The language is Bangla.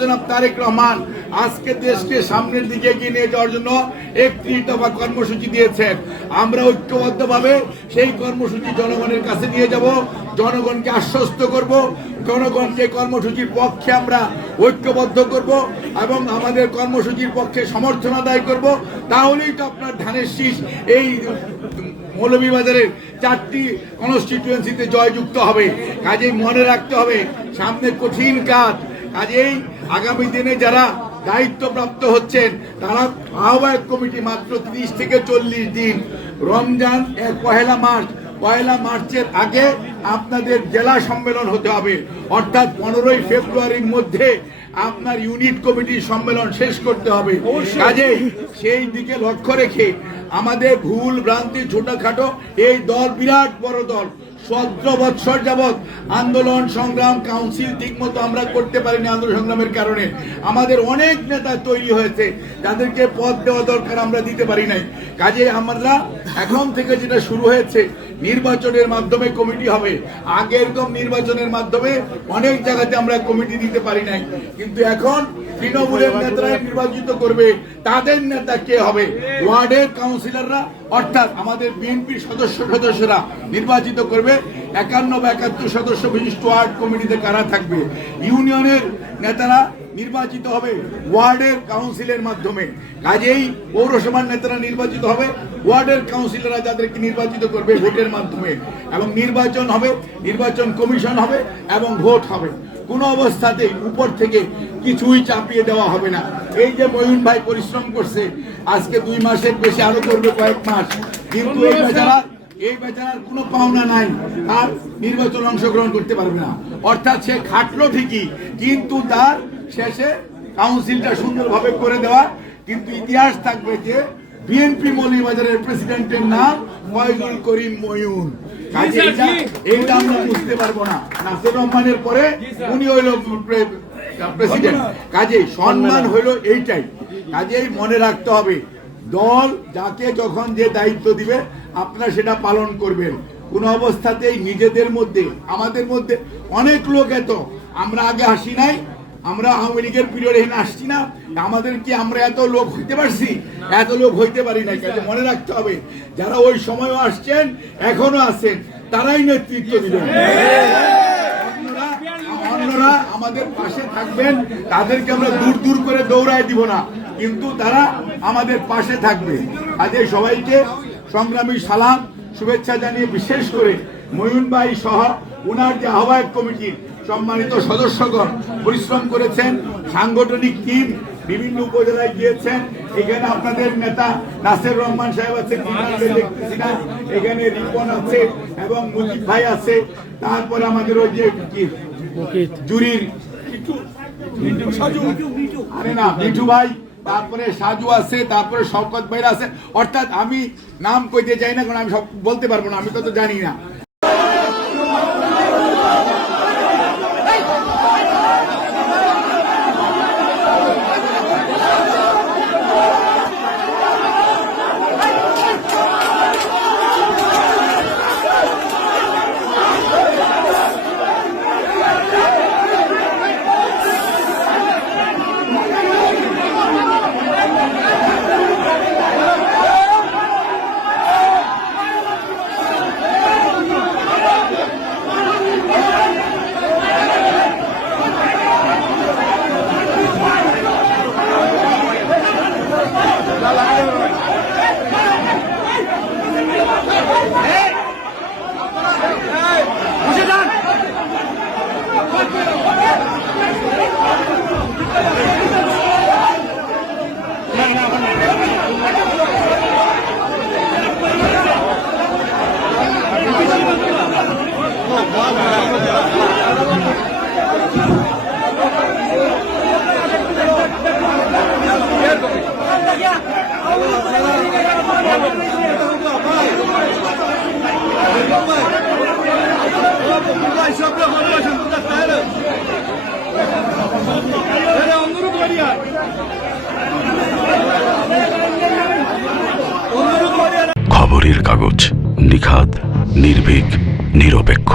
জনাব তারেক রহমান আজকে দেশকে সামনের দিকে এগিয়ে নিয়ে যাওয়ার জন্য 31 দফা কর্মসূচি দিয়েছেন। আমরা ঐক্যবদ্ধভাবে সেই কর্মসূচি জনগণের কাছে নিয়ে যাব, জনগণকে আশ্বস্ত করব, জনগণকে কর্মসূচির পক্ষে আমরা ঐক্যবদ্ধ করব এবং আমাদের কর্মসূচির পক্ষে সমর্থন আদায় করব। তাহলেই তো আপনার ধানের শীষ এই মৌলভীবাজারের 4টি কনস্টিটিউয়েন্সিতে জয়যুক্ত হবে। কাজেই মনে রাখতে হবে সামনে কঠিন কাজ। কাজেই আগামী দিনে যারা দায়িত্বপ্রাপ্ত হচ্ছেন তারা আহ্বায়ক কমিটি মাত্র 30 থেকে 40 দিন, রমজান পয়লা মার্চের আগে আপনাদের জেলা সম্মেলন হতে হবে, অর্থাৎ 15ই ফেব্রুয়ারির মধ্যে আপনার ইউনিট কমিটির সম্মেলন শেষ করতে হবে। কাজেই সেই দিকে লক্ষ্য রেখে আমাদের ভুল ভ্রান্তি ছোটখাটো এই দল বিরাট বড় দল 17 বৎসর যাবৎ আন্দোলন সংগ্রাম কাউন্সিল ঠিক মতো আমরা করতে পারিনি। আন্দোলন সংগ্রামের কারণে আমাদের অনেক নেতা তৈরি হয়েছে, যাদেরকে পদ দেওয়া দরকার আমরা দিতে পারি নাই। কাজে আমরা এখন থেকে যেটা শুরু হয়েছে নির্বাচনের মাধ্যমে কমিটি হবে। আগে এরকম নির্বাচনের মাধ্যমে অনেক জায়গাতে আমরা কমিটি দিতে পারি নাই, কিন্তু এখন তৃণমূলের নেতারাই নির্বাচিত করবে। তাদের নেতা কে হবে? ওয়ার্ডের কাউন্সিলররা, অর্থাৎ আমাদের বিএনপির সদস্যরা নির্বাচিত করবে। 51 বা 71 সদস্য বিশিষ্ট ওয়ার্ড কমিটিতে কারা থাকবে? ইউনিয়নের নেতারা নির্বাচিত হবে ওয়ার্ডের কাউন্সিলের মাধ্যমে। কাজেই পৌরসভার নেতারা নির্বাচিত হবে ওয়ার্ডের কাউন্সিলররা, যাদেরকে নির্বাচিত করবে ভোটের মাধ্যমে, এবং নির্বাচন হবে, নির্বাচন কমিশন হবে এবং ভোট হবে। কোনো অবস্থাতেই উপর থেকে কিছুই চাপিয়ে দেওয়া হবে না। এই যে ময়ূন ভাই পরিশ্রম করছে, আজকে 2 মাসের বেশি আরো করবে কয়েক মাস, কিন্তু এই বেচারার কোনো পাওনা নাই, আর নির্বাচন অংশগ্রহণ করতে পারবে না। অর্থাৎ সে খাটলো ঠিকই, কিন্তু তার শেষে কাউন্সিলটা সুন্দরভাবে করে দেওয়া। কিন্তু ইতিহাস থাকবে যে বিএনপি মৌলভীবাজারের প্রেসিডেন্টের নাম ফয়জুল করিম ময়ূন। এইটা আমরা বুঝতে পারবো না। নাসির রহমানের পরে উনি হইল প্রেসিডেন্ট। কাজেই সম্মান হইল এইটাই। কাজেই মনে রাখতে হবে দল যাকে যখন যে দায়িত্ব দিবে আপনারা সেটা পালন করবেন। কোন অবস্থাতেই নিজেদের মধ্যে, আমাদের মধ্যে অনেক লোক এত, আমরা আগে আসি নাই, আমরা আওয়ামী লীগের পিরিয়ডে আসছি না, আমাদের কি আমরা এত লোক হইতে পারছি? এত লোক হইতে পারি নাই। কাজে মনে রাখতে হবে যারা ওই সময়ও আসছেন এখনো আছেন তারাই নেতৃত্ব দিবেন, অন্যরা আমাদের পাশে থাকবেন। তাদেরকে আমরা দূর করে দৌড়ায় দিব না, কিন্তু তারা আমাদের পাশে থাকবে। আজকে সবাইকে সংগ্রামী সালাম শুভেচ্ছা জানিয়ে, বিশেষ করে ময়ূন ভাই সহ ওনার যে আহ্বায়ক কমিটির সম্মানিত সদস্যগণ পরিশ্রম করেছেন, সাংগঠনিক টিম বিভিন্ন উপজেলায় গিয়েছেন। এখানে আপনাদের নেতা নাসির রহমান সাহেব আছে, এখানে রিপন আছে এবং মুজিব ভাই আছে, তারপরে আমাদের ওই যে জুরির মিঠু ভাই, তারপরে সাজু আছে, তারপরে শওকত ভাইরা আছে। অর্থাৎ আমি নাম কইতে চাই না, কারণ আমি সব বলতে পারবো না, আমি তো জানি না। খবরের কাগজ, নিখাদ, নির্ভীক, নিরপেক্ষ।